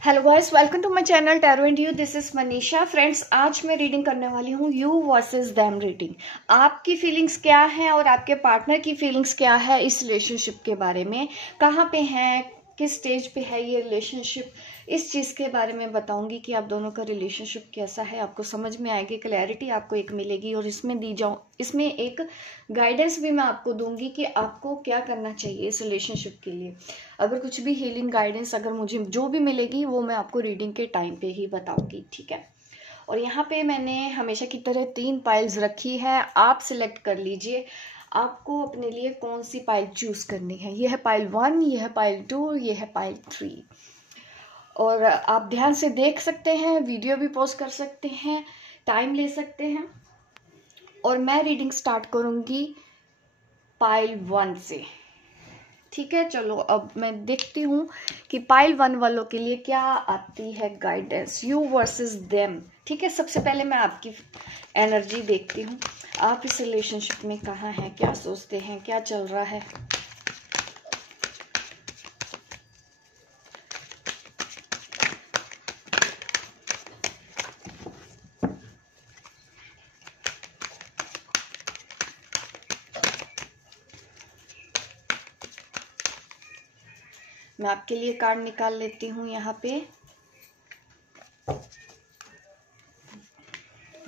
Hello guys, welcome to my channel tarot and you. This is Manisha. Friends, आज मैं reading करने वाली हूँ यू वर्सेस देम रीडिंग। आपकी फीलिंग्स क्या है और आपके पार्टनर की फीलिंग्स क्या है इस रिलेशनशिप के बारे में, कहाँ पे हैं, किस स्टेज पे है ये रिलेशनशिप, इस चीज़ के बारे में बताऊंगी कि आप दोनों का रिलेशनशिप कैसा है। आपको समझ में आएगी, क्लैरिटी आपको एक मिलेगी और इसमें एक गाइडेंस भी मैं आपको दूंगी कि आपको क्या करना चाहिए इस रिलेशनशिप के लिए। अगर कुछ भी हीलिंग गाइडेंस अगर मुझे जो भी मिलेगी वो मैं आपको रीडिंग के टाइम पे ही बताऊंगी, ठीक है। और यहाँ पे मैंने हमेशा की तरह 3 पाइल्स रखी है। आप सिलेक्ट कर लीजिए आपको अपने लिए कौन सी पाइल चूज करनी है। ये है पाइल 1, ये है पाइल 2, ये है पाइल 3। और आप ध्यान से देख सकते हैं, वीडियो भी पॉज कर सकते हैं, टाइम ले सकते हैं। और मैं रीडिंग स्टार्ट करूंगी पाइल 1 से, ठीक है। चलो अब मैं देखती हूँ कि पाइल 1 वालों के लिए क्या आती है गाइडेंस, यू वर्सेस देम, ठीक है। सबसे पहले मैं आपकी एनर्जी देखती हूँ। आप इस रिलेशनशिप में कहाँ हैं, क्या सोचते हैं, क्या चल रहा है। मैं आपके लिए कार्ड निकाल लेती हूँ यहाँ पे।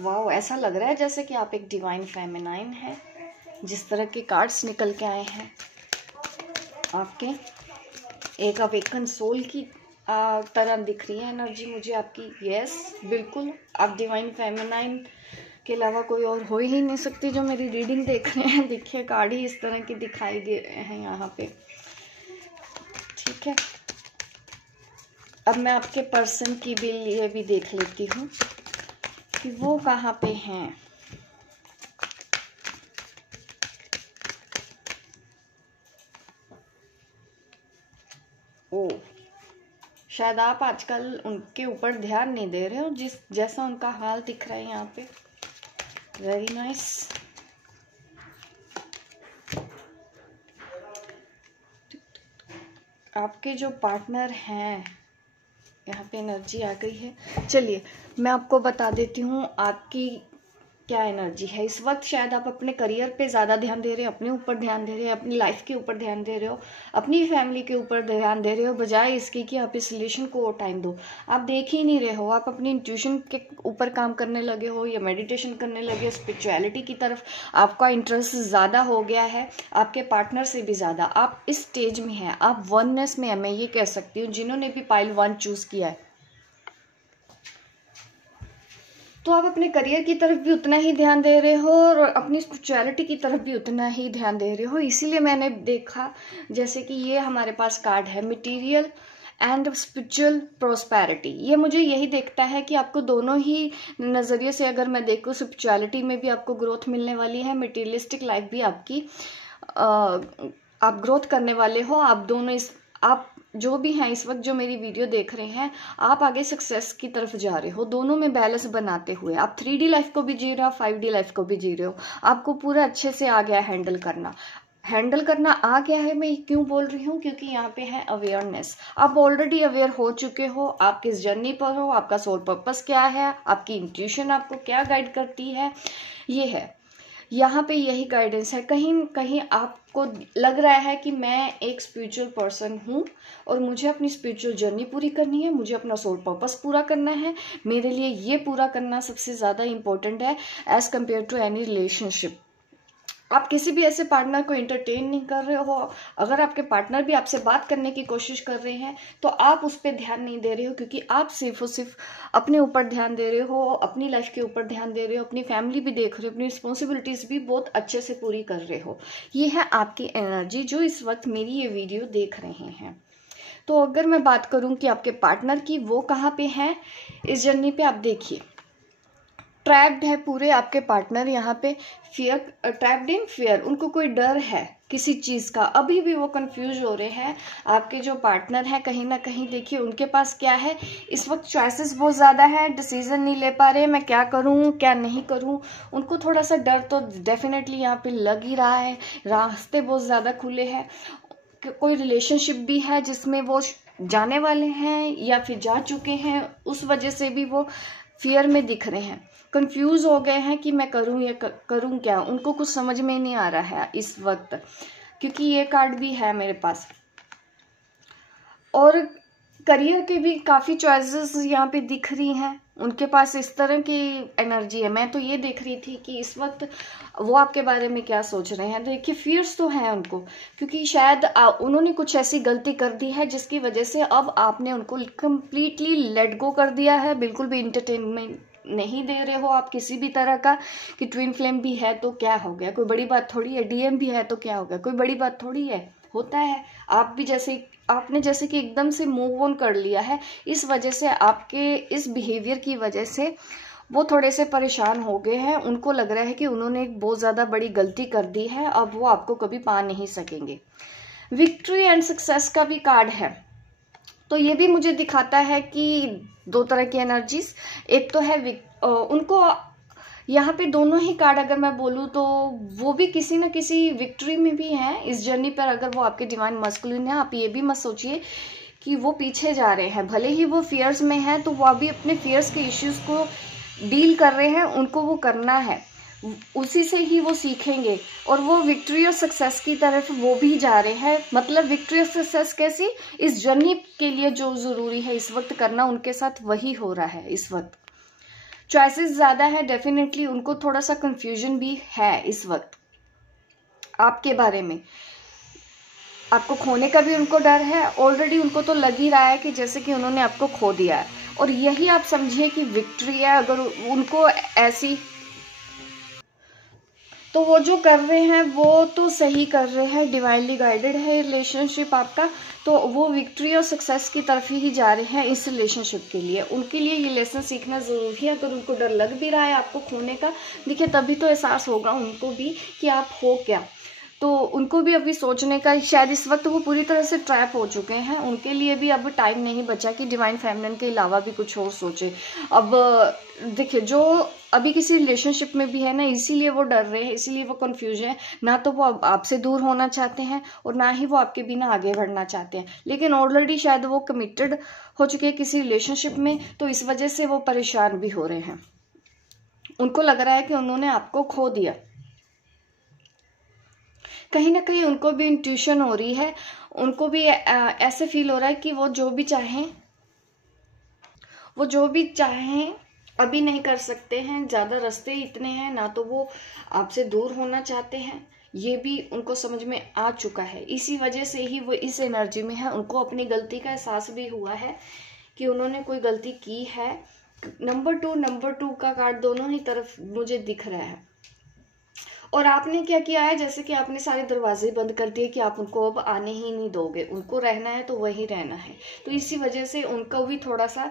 वाओ, ऐसा लग रहा है जैसे कि आप एक डिवाइन फेमिनाइन है। जिस तरह के कार्ड्स निकल के आए हैं आपके, एक अवेकन सोल की तरह दिख रही है एनर्जी मुझे आपकी। यस, बिल्कुल आप डिवाइन फेमिनाइन के अलावा कोई और हो ही नहीं सकती जो मेरी रीडिंग देख रहे हैं। देखिए, कार्ड ही इस तरह के दिखाई दे रहे हैं यहाँ पे, ठीक है। अब मैं आपके पर्सन की भी लिए भी देख लेती हूँ कि वो कहाँ पे हैं। ओ, शायद आप आजकल उनके ऊपर ध्यान नहीं दे रहे हो, जैसा उनका हाल दिख रहा है यहाँ पे। Very nice. आपके जो पार्टनर हैं, यहाँ पे एनर्जी आ गई है। चलिए मैं आपको बता देती हूँ आपकी क्या एनर्जी है इस वक्त। शायद आप अपने करियर पे ज़्यादा ध्यान दे रहे हो, अपने ऊपर ध्यान दे रहे हो, अपनी लाइफ के ऊपर ध्यान दे रहे हो, अपनी फैमिली के ऊपर ध्यान दे रहे हो, बजाय इसके कि आप इस रिलेशन को और टाइम दो। आप देख ही नहीं रहे हो, आप अपनी इंट्यूशन के ऊपर काम करने लगे हो या मेडिटेशन करने लगे हो। स्पिरिचुअलिटी की तरफ आपका इंटरेस्ट ज़्यादा हो गया है, आपके पार्टनर से भी ज़्यादा। आप इस स्टेज में हैं, आप वननेस में है, मैं ये कह सकती हूँ। जिन्होंने भी पाइल 1 चूज किया है तो आप अपने करियर की तरफ भी उतना ही ध्यान दे रहे हो और अपनी स्पिरिचुअलिटी की तरफ भी उतना ही ध्यान दे रहे हो। इसीलिए मैंने देखा, जैसे कि ये हमारे पास कार्ड है मटेरियल एंड स्पिरिचुअल प्रोस्पेरिटी। ये मुझे यही देखता है कि आपको दोनों ही नज़रिए से अगर मैं देखूँ, स्पिरिचुअलिटी में भी आपको ग्रोथ मिलने वाली है, मटेरियलिस्टिक लाइफ भी आपकी आप ग्रोथ करने वाले हो। आप दोनों आप जो भी हैं इस वक्त जो मेरी वीडियो देख रहे हैं, आप आगे सक्सेस की तरफ जा रहे हो, दोनों में बैलेंस बनाते हुए। आप 3D लाइफ को भी जी रहे हो, 5D लाइफ को भी जी रहे हो। आपको पूरा अच्छे से आ गया हैंडल करना आ गया है। मैं क्यों बोल रही हूँ, क्योंकि यहाँ पे है अवेयरनेस। आप ऑलरेडी अवेयर हो चुके हो, आप किस जर्नी पर हो, आपका सोल पर्पस क्या है, आपकी इंट्यूशन आपको क्या गाइड करती है, ये है यहाँ पे यही गाइडेंस है। कहीं कहीं आपको लग रहा है कि मैं एक स्पिरिचुअल पर्सन हूँ और मुझे अपनी स्पिरिचुअल जर्नी पूरी करनी है, मुझे अपना सोल पर्पस पूरा करना है, मेरे लिए ये पूरा करना सबसे ज़्यादा इम्पोर्टेंट है as compare to any relationship. आप किसी भी ऐसे पार्टनर को एंटरटेन नहीं कर रहे हो। अगर आपके पार्टनर भी आपसे बात करने की कोशिश कर रहे हैं तो आप उस पर ध्यान नहीं दे रहे हो, क्योंकि आप सिर्फ और सिर्फ अपने ऊपर ध्यान दे रहे हो, अपनी लाइफ के ऊपर ध्यान दे रहे हो, अपनी फैमिली भी देख रहे हो, अपनी रिस्पॉन्सिबिलिटीज भी बहुत अच्छे से पूरी कर रहे हो। ये है आपकी एनर्जी जो इस वक्त मेरी ये वीडियो देख रहे हैं। तो अगर मैं बात करूं कि आपके पार्टनर की, वो कहाँ पे हैं इस जर्नी पे, आप देखिए ट्रैप्ड है पूरे आपके पार्टनर यहाँ पे। फियर, ट्रैप्ड इन फियर, उनको कोई डर है किसी चीज का, अभी भी वो कंफ्यूज हो रहे हैं। आपके जो पार्टनर है कहीं ना कहीं देखिए उनके पास क्या है इस वक्त, चॉइसेस बहुत ज्यादा है, डिसीजन नहीं ले पा रहे, मैं क्या करूं क्या नहीं करूं। उनको थोड़ा सा डर तो डेफिनेटली यहाँ पे लग ही रहा है। रास्ते बहुत ज्यादा खुले हैं, कोई रिलेशनशिप भी है जिसमें वो जाने वाले हैं या फिर जा चुके हैं, उस वजह से भी वो फियर में दिख रहे हैं, कंफ्यूज हो गए हैं कि मैं करूं या करूं क्या, उनको कुछ समझ में नहीं आ रहा है इस वक्त, क्योंकि ये कार्ड भी है मेरे पास। और करियर के भी काफ़ी चॉइसेस यहाँ पे दिख रही हैं, उनके पास इस तरह की एनर्जी है। मैं तो ये देख रही थी कि इस वक्त वो आपके बारे में क्या सोच रहे हैं। देखिए फियर्स तो हैं उनको, क्योंकि शायद उन्होंने कुछ ऐसी गलती कर दी है जिसकी वजह से अब आपने उनको कम्प्लीटली लेट गो कर दिया है। बिल्कुल भी इंटरटेनमेंट नहीं दे रहे हो आप किसी भी तरह का, कि ट्विन फ्लेम भी है तो क्या हो गया, कोई बड़ी बात थोड़ी है, डीएम भी है तो क्या हो गया, कोई बड़ी बात थोड़ी है, होता है। आप भी आपने जैसे कि एकदम से मूव ऑन कर लिया है, इस वजह से आपके इस बिहेवियर की वजह से वो थोड़े से परेशान हो गए हैं। उनको लग रहा है कि उन्होंने एक बहुत ज़्यादा बड़ी गलती कर दी है, अब वो आपको कभी पा नहीं सकेंगे। विक्ट्री एंड सक्सेस का भी कार्ड है, तो ये भी मुझे दिखाता है कि दो तरह की एनर्जीज, एक तो है उनको यहाँ पे दोनों ही कार्ड अगर मैं बोलूँ तो वो भी किसी न किसी विक्ट्री में भी हैं इस जर्नी पर। अगर वो आपके डिवाइन मस्कुलिन है, आप ये भी मत सोचिए कि वो पीछे जा रहे हैं, भले ही वो फियर्स में हैं तो वो अभी अपने फियर्स के इश्यूज को डील कर रहे हैं, उनको वो करना है, उसी से ही वो सीखेंगे और वो विक्ट्री और सक्सेस की तरफ वो भी जा रहे हैं। मतलब विक्ट्री और सक्सेस कैसी, इस जर्नी के लिए जो ज़रूरी है इस वक्त करना, उनके साथ वही हो रहा है इस वक्त। चॉइसेस ज़्यादा है, डेफिनेटली उनको थोड़ा सा कंफ्यूजन भी है इस वक्त आपके बारे में, आपको खोने का भी उनको डर है। ऑलरेडी उनको तो लग ही रहा है कि जैसे कि उन्होंने आपको खो दिया है, और यही आप समझिए कि विक्ट्री है। अगर उनको ऐसी, तो वो जो कर रहे हैं वो तो सही कर रहे हैं, डिवाइनली गाइडेड है रिलेशनशिप आपका, तो वो विक्ट्री और सक्सेस की तरफ ही जा रहे हैं इस रिलेशनशिप के लिए। उनके लिए ये लेसन सीखना ज़रूरी है। अगर उनको डर लग भी रहा है आपको खोने का, देखिए तभी तो एहसास होगा उनको भी कि आप हो क्या, तो उनको भी अभी सोचने का, शायद इस वक्त वो पूरी तरह से ट्रैप हो चुके हैं, उनके लिए भी अब टाइम नहीं बचा कि डिवाइन फेमिनिन के अलावा भी कुछ और सोचे। अब देखिए जो अभी किसी रिलेशनशिप में भी है ना, इसीलिए वो डर रहे हैं, इसीलिए वो कंफ्यूज है। ना तो वो आपसे दूर होना चाहते हैं और ना ही वो आपके बिना आगे बढ़ना चाहते हैं, लेकिन ऑलरेडी शायद वो कमिटेड हो चुके हैं किसी रिलेशनशिप में, तो इस वजह से वो परेशान भी हो रहे हैं। उनको लग रहा है कि उन्होंने आपको खो दिया। कहीं ना कहीं उनको भी इंट्यूशन हो रही है, उनको भी ऐसे फील हो रहा है कि वो जो भी चाहें अभी नहीं कर सकते हैं, ज़्यादा रास्ते इतने हैं, ना तो वो आपसे दूर होना चाहते हैं, ये भी उनको समझ में आ चुका है। इसी वजह से ही वो इस एनर्जी में है, उनको अपनी गलती का एहसास भी हुआ है कि उन्होंने कोई गलती की है। नंबर टू का कार्ड दोनों ही तरफ मुझे दिख रहा है। और आपने क्या किया है, जैसे कि आपने सारे दरवाजे बंद कर दिए कि आप उनको अब आने ही नहीं दोगे, उनको रहना है तो वही रहना है। तो इसी वजह से उनको भी थोड़ा सा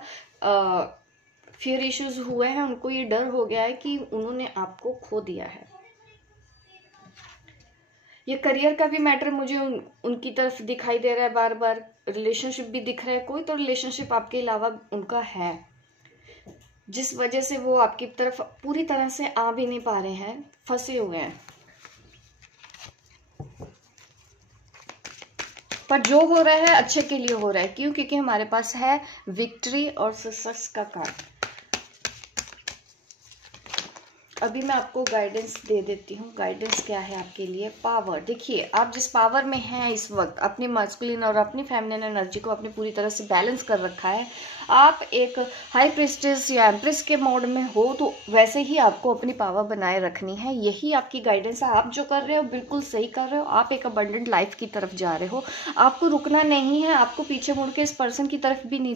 फियर इश्यूज हुए हैं, उनको ये डर हो गया है कि उन्होंने आपको खो दिया है। ये करियर का भी मैटर मुझे उनकी तरफ दिखाई दे रहा है, बार बार रिलेशनशिप भी दिख रहा है, कोई तो रिलेशनशिप आपके अलावा उनका है, जिस वजह से वो आपकी तरफ पूरी तरह से आ भी नहीं पा रहे हैं, फंसे हुए हैं। पर जो हो रहा है अच्छे के लिए हो रहा है, क्यों? क्योंकि हमारे पास है विक्ट्री और सक्सेस का कार्ड। अभी मैं आपको गाइडेंस दे देती हूँ। गाइडेंस क्या है आपके लिए? पावर। देखिए आप जिस पावर में हैं इस वक्त, अपनी मास्कुलिन और अपनी फेमिनिन एनर्जी को आपने पूरी तरह से बैलेंस कर रखा है। आप एक हाई प्रिस्टेस या एम्प्रेस के मोड में हो, तो वैसे ही आपको अपनी पावर बनाए रखनी है। यही आपकी गाइडेंस है। आप जो कर रहे हो बिल्कुल सही कर रहे हो। आप एक अबंडेंट लाइफ की तरफ जा रहे हो, आपको रुकना नहीं है, आपको पीछे मुड़ के इस पर्सन की तरफ भी नहीं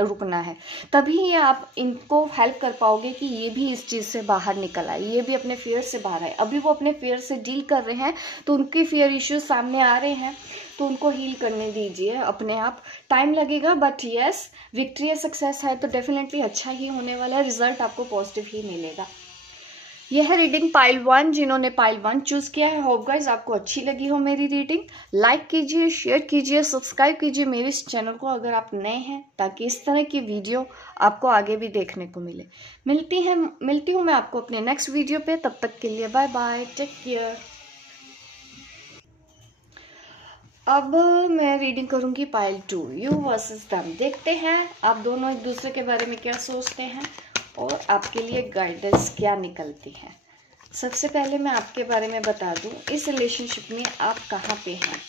रुकना है। तभी आप इनको हेल्प कर पाओगे कि ये भी इस चीज़ से बाहर निकल आए, ये भी अपने फियर से बाहर आए। अभी वो अपने फियर से डील कर रहे हैं, तो उनके फियर इश्यूज सामने आ रहे हैं, तो उनको हील करने दीजिए अपने आप। टाइम लगेगा, बट यस, विक्ट्री या सक्सेस है तो डेफिनेटली अच्छा ही होने वाला है, रिजल्ट आपको पॉजिटिव ही मिलेगा। यह है रीडिंग पाइल 1। जिन्होंने पाइल 1 चूज किया है, होप गाइस आपको अच्छी लगी हो मेरी रीडिंग। लाइक कीजिए, शेयर कीजिए, सब्सक्राइब कीजिए मेरे इस चैनल को अगर आप नए हैं, ताकि इस तरह की वीडियो आपको आगे भी देखने को मिले। मिलती हूँ मैं आपको अपने नेक्स्ट वीडियो पे। तब तक के लिए बाय बाय, टेक केयर। अब मैं रीडिंग करूंगी पाइल 2, यू वर्सेस देम। देखते हैं आप दोनों एक दूसरे के बारे में क्या सोचते हैं और आपके लिए गाइडेंस क्या निकलती है। सबसे पहले मैं आपके बारे में बता दूं, इस रिलेशनशिप में आप कहाँ पे हैं।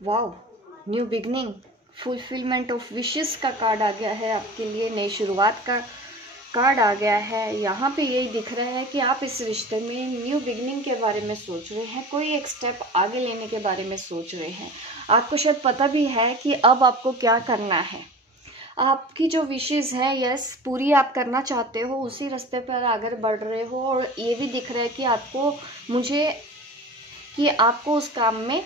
Wow, new beginning, fulfilment of wishes का कार्ड आ गया है आपके लिए, नई शुरुआत का कार्ड आ गया है। यहाँ पे यही दिख रहा है कि आप इस रिश्ते में न्यू बिगनिंग के बारे में सोच रहे हैं, कोई एक स्टेप आगे लेने के बारे में सोच रहे हैं। आपको शायद पता भी है कि अब आपको क्या करना है। आपकी जो विशेस है, यस, पूरी आप करना चाहते हो, उसी रास्ते पर आगे बढ़ रहे हो। और ये भी दिख रहा है कि आपको उस काम में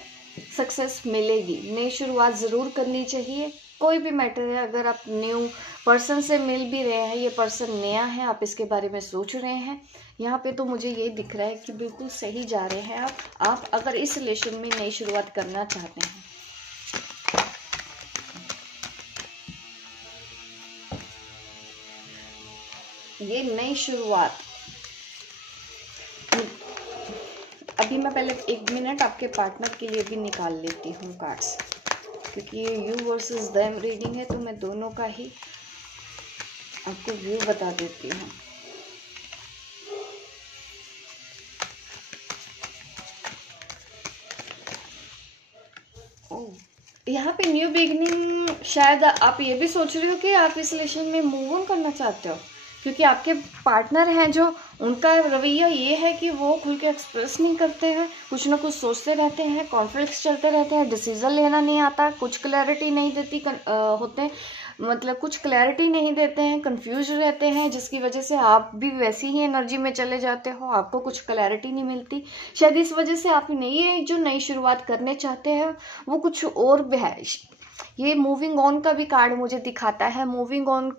सक्सेस मिलेगी। नई शुरुआत ज़रूर करनी चाहिए। कोई भी मैटर है, अगर आप न्यू पर्सन से मिल भी रहे हैं, ये पर्सन नया है, आप इसके बारे में सोच रहे हैं, यहाँ पे तो मुझे ये दिख रहा है कि बिल्कुल सही जा रहे हैं आप अगर इस रिलेशन में नई शुरुआत करना चाहते हैं। ये नई शुरुआत, अभी मैं पहले 1 मिनट आपके पार्टनर के लिए भी निकाल लेती हूँ कार्ड्स, क्योंकि ये यू वर्सेस देम रीडिंग है, तो मैं दोनों का ही आपको व्यू बता देती हूँ। यहाँ पे न्यू बिगनिंग, शायद आप ये भी सोच रहे हो कि आप इस रिलेशन में मूव ऑन करना चाहते हो, क्योंकि आपके पार्टनर हैं जो, उनका रवैया ये है कि वो खुल के एक्सप्रेस नहीं करते हैं, कुछ ना कुछ सोचते रहते हैं, कॉन्फ्लिक्ट्स चलते रहते हैं, डिसीजन लेना नहीं आता, कुछ क्लैरिटी नहीं देती होते, मतलब कुछ क्लैरिटी नहीं देते हैं, कंफ्यूज रहते हैं, जिसकी वजह से आप भी वैसी ही एनर्जी में चले जाते हो, आपको कुछ क्लैरिटी नहीं मिलती। शायद इस वजह से आप जो नई शुरुआत करने चाहते हैं वो कुछ और भी है। ये मूविंग ऑन का भी कार्ड मुझे दिखाता है। मूविंग ऑन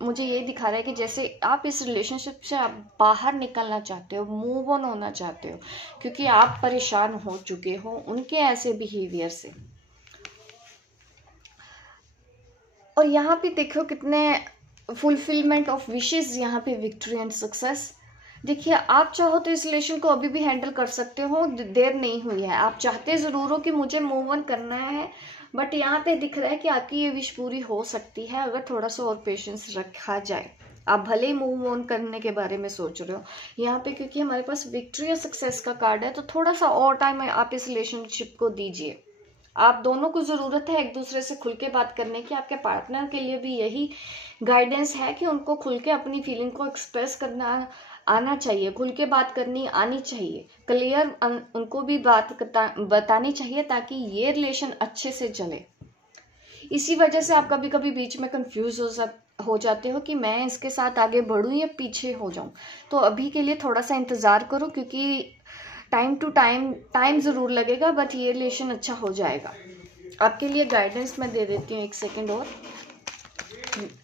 मुझे ये दिखा रहा है कि जैसे आप इस रिलेशनशिप से आप बाहर निकलना चाहते हो, मूव ऑन होना चाहते हो, क्योंकि आप परेशान हो चुके हो उनके ऐसे बिहेवियर से। और यहाँ पे देखो कितने फुलफिलमेंट ऑफ विशेस, यहाँ पे विक्ट्री एंड सक्सेस। देखिए, आप चाहो तो इस रिलेशन को अभी भी हैंडल कर सकते हो, देर नहीं हुई है। आप चाहते ज़रूर हो कि मुझे मूव ऑन करना है, बट यहाँ पे दिख रहा है कि आपकी ये विश पूरी हो सकती है अगर थोड़ा सा और पेशेंस रखा जाए। आप भले ही मूव ऑन करने के बारे में सोच रहे हो यहाँ पे, क्योंकि हमारे पास विक्ट्री और सक्सेस का कार्ड है, तो थोड़ा सा और टाइम आप इस रिलेशनशिप को दीजिए। आप दोनों को ज़रूरत है एक दूसरे से खुल के बात करने की। आपके पार्टनर के लिए भी यही गाइडेंस है कि उनको खुल के अपनी फीलिंग को एक्सप्रेस करना आना चाहिए, खुल के बात करनी आनी चाहिए, क्लियर उनको भी बात बतानी चाहिए, ताकि ये रिलेशन अच्छे से चले। इसी वजह से आप कभी कभी बीच में कंफ्यूज हो जाते हो कि मैं इसके साथ आगे बढ़ूं या पीछे हो जाऊं। तो अभी के लिए थोड़ा सा इंतज़ार करो, क्योंकि टाइम टू टाइम ज़रूर लगेगा, बट ये रिलेशन अच्छा हो जाएगा। आपके लिए गाइडेंस मैं दे देती हूँ, 1 सेकेंड और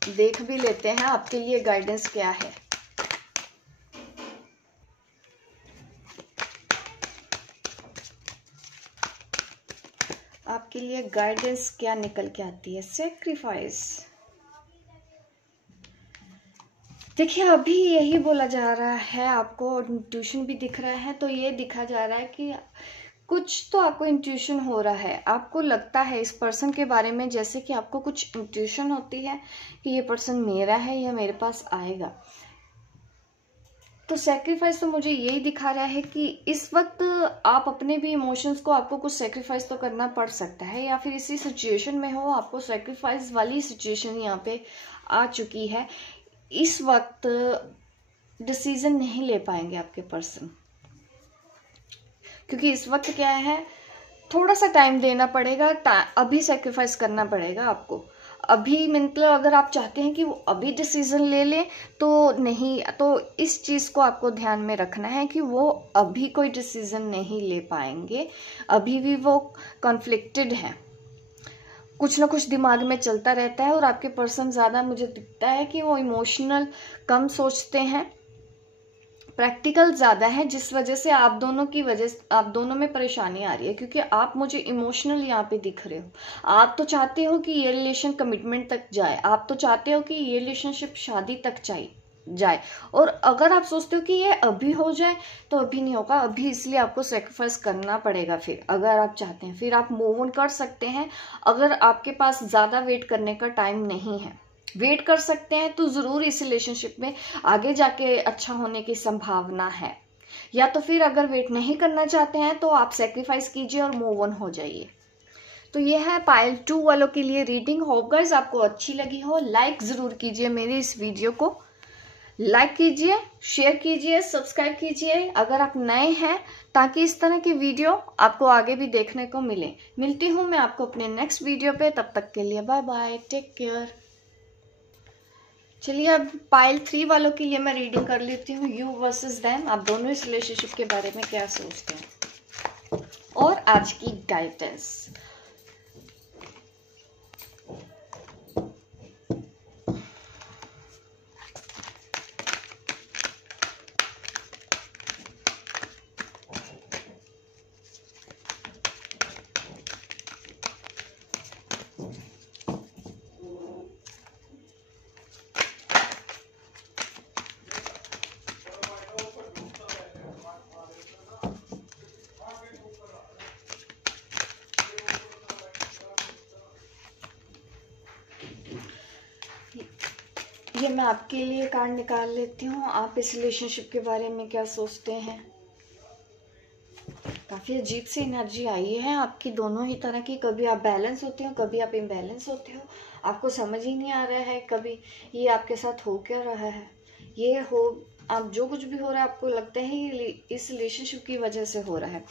देख भी लेते हैं आपके लिए गाइडेंस क्या है। आपके लिए गाइडेंस क्या निकल के आती है। सेक्रीफाइस, देखिए अभी यही बोला जा रहा है, आपको इंट्यूशन भी दिख रहा है, तो ये दिखा जा रहा है कि कुछ तो आपको इंट्यूशन हो रहा है। आपको लगता है इस पर्सन के बारे में, जैसे कि आपको कुछ इंट्यूशन होती है कि ये पर्सन मेरा है या मेरे पास आएगा। तो सेक्रीफाइस तो मुझे यही दिखा रहा है कि इस वक्त आप अपने भी इमोशंस को, आपको कुछ सेक्रीफाइस तो करना पड़ सकता है, या फिर इसी सिचुएशन में हो, आपको सेक्रीफाइस वाली सिचुएशन यहाँ पे आ चुकी है। इस वक्त डिसीजन नहीं ले पाएंगे आपके पर्सन, क्योंकि इस वक्त क्या है, थोड़ा सा टाइम देना पड़ेगा, अभी सेक्रीफाइस करना पड़ेगा आपको। अभी मतलब अगर आप चाहते हैं कि वो अभी डिसीजन ले लें तो नहीं, तो इस चीज़ को आपको ध्यान में रखना है कि वो अभी कोई डिसीजन नहीं ले पाएंगे, अभी भी वो कॉन्फ्लिक्टेड हैं, कुछ ना कुछ दिमाग में चलता रहता है। और आपके पर्सन ज़्यादा मुझे दिखता है कि वो इमोशनल कम सोचते हैं, प्रैक्टिकल ज़्यादा है, जिस वजह से आप दोनों में परेशानी आ रही है, क्योंकि आप मुझे इमोशनल यहाँ पे दिख रहे हो। आप तो चाहते हो कि ये रिलेशन कमिटमेंट तक जाए, आप तो चाहते हो कि ये रिलेशनशिप शादी तक जाए, जाए। और अगर आप सोचते हो कि ये अभी हो जाए तो अभी नहीं होगा, अभी इसलिए आपको सेक्रीफाइस करना पड़ेगा। फिर अगर आप चाहते हैं फिर आप मूव ऑन कर सकते हैं। अगर आपके पास ज़्यादा वेट करने का टाइम नहीं है, वेट कर सकते हैं तो ज़रूर इस रिलेशनशिप में आगे जाके अच्छा होने की संभावना है। या तो फिर अगर वेट नहीं करना चाहते हैं तो आप सेक्रीफाइस कीजिए और मूव ऑन हो जाइए। तो ये है पाइल 2 वालों के लिए रीडिंग। होप गाइस आपको अच्छी लगी हो। लाइक ज़रूर कीजिए मेरी इस वीडियो को, लाइक कीजिए, शेयर कीजिए, सब्सक्राइब कीजिए अगर आप नए हैं, ताकि इस तरह की वीडियो आपको आगे भी देखने को मिले। मिलती हूँ मैं आपको अपने नेक्स्ट वीडियो पे, तब तक के लिए बाय बाय, टेक केयर। चलिए अब पाइल 3 वालों के लिए मैं रीडिंग कर लेती हूँ। यू वर्सेस देम, आप दोनों इस रिलेशनशिप के बारे में क्या सोचते हैं और आज की गाइडेंस। ये मैं आपके लिए कार्ड निकाल लेती हूँ। आप इस रिलेशनशिप के बारे में क्या सोचते हैं। काफ़ी अजीब सी एनर्जी आई है आपकी दोनों ही तरह की। कभी आप बैलेंस होते हो, कभी आप इम्बैलेंस होते हो, आपको समझ ही नहीं आ रहा है कभी ये आपके साथ हो क्या रहा है। ये हो आप जो कुछ भी हो रहा है आपको लगता है ये इस रिलेशनशिप की वजह से हो रहा है।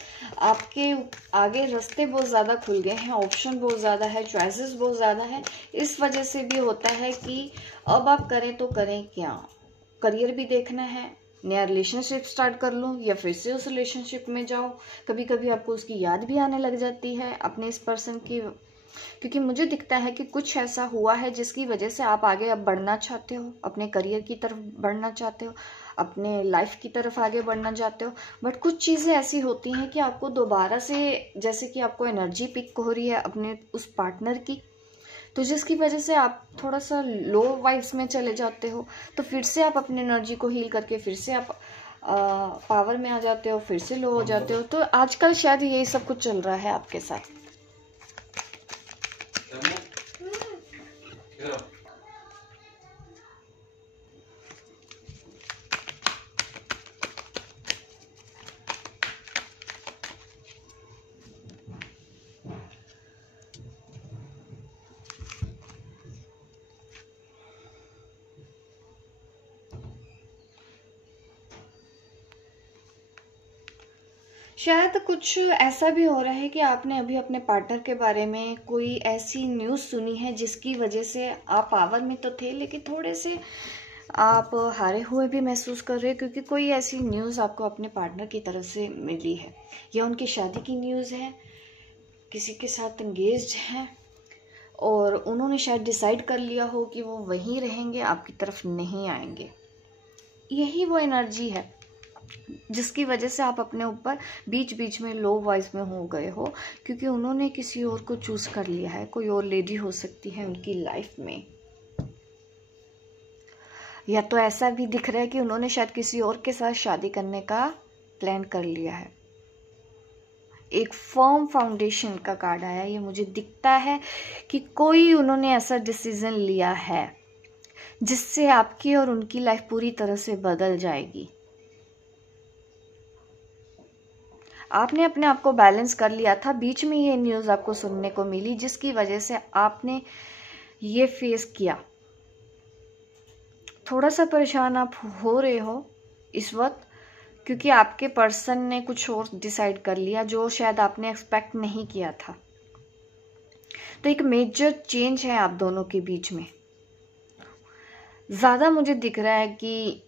आपके आगे रास्ते बहुत ज़्यादा खुल गए हैं, ऑप्शन बहुत ज़्यादा है, चॉइसेस बहुत ज़्यादा है। इस वजह से भी होता है कि अब आप करें तो करें क्या। करियर भी देखना है, नया रिलेशनशिप स्टार्ट कर लूँ या फिर से उस रिलेशनशिप में जाऊँ। कभी कभी आपको उसकी याद भी आने लग जाती है अपने इस पर्सन की, क्योंकि मुझे दिखता है कि कुछ ऐसा हुआ है जिसकी वजह से आप आगे अब बढ़ना चाहते हो, अपने करियर की तरफ बढ़ना चाहते हो, अपने लाइफ की तरफ आगे बढ़ना चाहते हो। बट कुछ चीज़ें ऐसी होती हैं कि आपको दोबारा से, जैसे कि आपको एनर्जी पिक हो रही है अपने उस पार्टनर की, तो जिसकी वजह से आप थोड़ा सा लो वाइब्स में चले जाते हो। तो फिर से आप अपनी एनर्जी को हील करके फिर से आप पावर में आ जाते हो, फिर से लो हो जाते हो। तो आजकल शायद यही सब कुछ चल रहा है आपके साथ। शायद कुछ ऐसा भी हो रहा है कि आपने अभी अपने पार्टनर के बारे में कोई ऐसी न्यूज़ सुनी है जिसकी वजह से आप पावर में तो थे लेकिन थोड़े से आप हारे हुए भी महसूस कर रहे हैं, क्योंकि कोई ऐसी न्यूज़ आपको अपने पार्टनर की तरफ से मिली है, या उनकी शादी की न्यूज़ है, किसी के साथ एंगेज्ड हैं और उन्होंने शायद डिसाइड कर लिया हो कि वो वहीं रहेंगे, आपकी तरफ नहीं आएंगे। यही वो एनर्जी है जिसकी वजह से आप अपने ऊपर बीच बीच में लो वॉइस में हो गए हो, क्योंकि उन्होंने किसी और को चूज कर लिया है। कोई और लेडी हो सकती है उनकी लाइफ में, या तो ऐसा भी दिख रहा है कि उन्होंने शायद किसी और के साथ शादी करने का प्लान कर लिया है। एक फर्म फाउंडेशन का कार्ड आया, ये मुझे दिखता है कि कोई उन्होंने ऐसा डिसीजन लिया है जिससे आपकी और उनकी लाइफ पूरी तरह से बदल जाएगी। आपने अपने आप को बैलेंस कर लिया था, बीच में ये न्यूज़ आपको सुनने को मिली जिसकी वजह से आपने ये फेस किया। थोड़ा सा परेशान आप हो रहे हो इस वक्त, क्योंकि आपके पर्सन ने कुछ और डिसाइड कर लिया जो शायद आपने एक्सपेक्ट नहीं किया था। तो एक मेजर चेंज है आप दोनों के बीच में। ज़्यादा मुझे दिख रहा है कि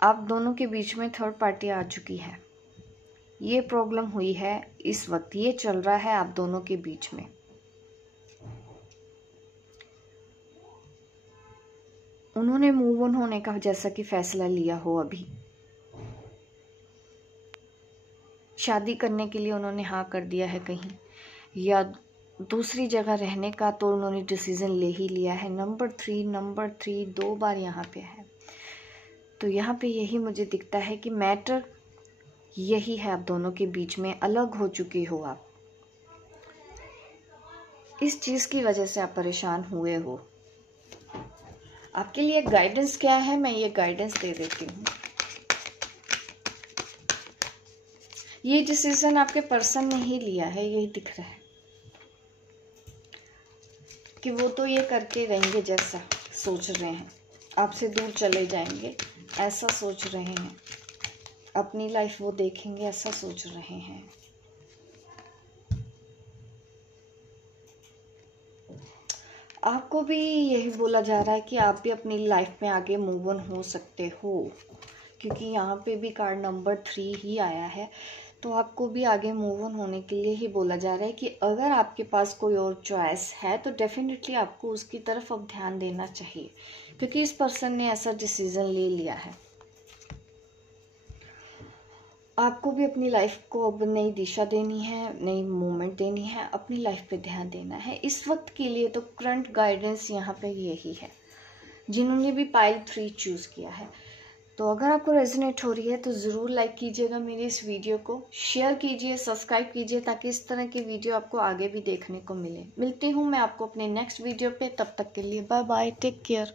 आप दोनों के बीच में थर्ड पार्टी आ चुकी है। ये प्रॉब्लम हुई है इस वक्त, ये चल रहा है आप दोनों के बीच में। उन्होंने मूव ऑन होने का जैसा कि फैसला लिया हो, अभी शादी करने के लिए उन्होंने हाँ कर दिया है कहीं, या दूसरी जगह रहने का तो उन्होंने डिसीजन ले ही लिया है। नंबर 3 2 बार यहाँ पे है। तो यहाँ पे यही मुझे दिखता है कि मैटर यही है, आप दोनों के बीच में अलग हो चुके हो आप। इस चीज़ की वजह से आप परेशान हुए हो। आपके लिए गाइडेंस क्या है, मैं ये गाइडेंस दे देती हूँ। ये डिसीजन आपके पर्सन ने ही लिया है, यही दिख रहा है कि वो तो ये करके रहेंगे जैसा सोच रहे हैं, आपसे दूर चले जाएंगे ऐसा सोच रहे हैं, अपनी लाइफ वो देखेंगे ऐसा सोच रहे हैं। आपको भी यही बोला जा रहा है कि आप भी अपनी लाइफ में आगे मूव ऑन हो सकते हो, क्योंकि यहाँ पे भी कार्ड नंबर 3 ही आया है। तो आपको भी आगे मूव ऑन होने के लिए ही बोला जा रहा है कि अगर आपके पास कोई और चॉइस है तो डेफिनेटली आपको उसकी तरफ अब ध्यान देना चाहिए, क्योंकि इस पर्सन ने ऐसा डिसीजन ले लिया है। आपको भी अपनी लाइफ को अब नई दिशा देनी है, नई मूवमेंट देनी है, अपनी लाइफ पे ध्यान देना है इस वक्त के लिए। तो करंट गाइडेंस यहाँ पे यही है, जिन्होंने भी पाइल 3 चूज़ किया है। तो अगर आपको रेजोनेट हो रही है तो ज़रूर लाइक कीजिएगा मेरी इस वीडियो को, शेयर कीजिए, सब्सक्राइब कीजिए, ताकि इस तरह की वीडियो आपको आगे भी देखने को मिले। मिलती हूँ मैं आपको अपने नेक्स्ट वीडियो पे, तब तक के लिए बाय बाय, टेक केयर।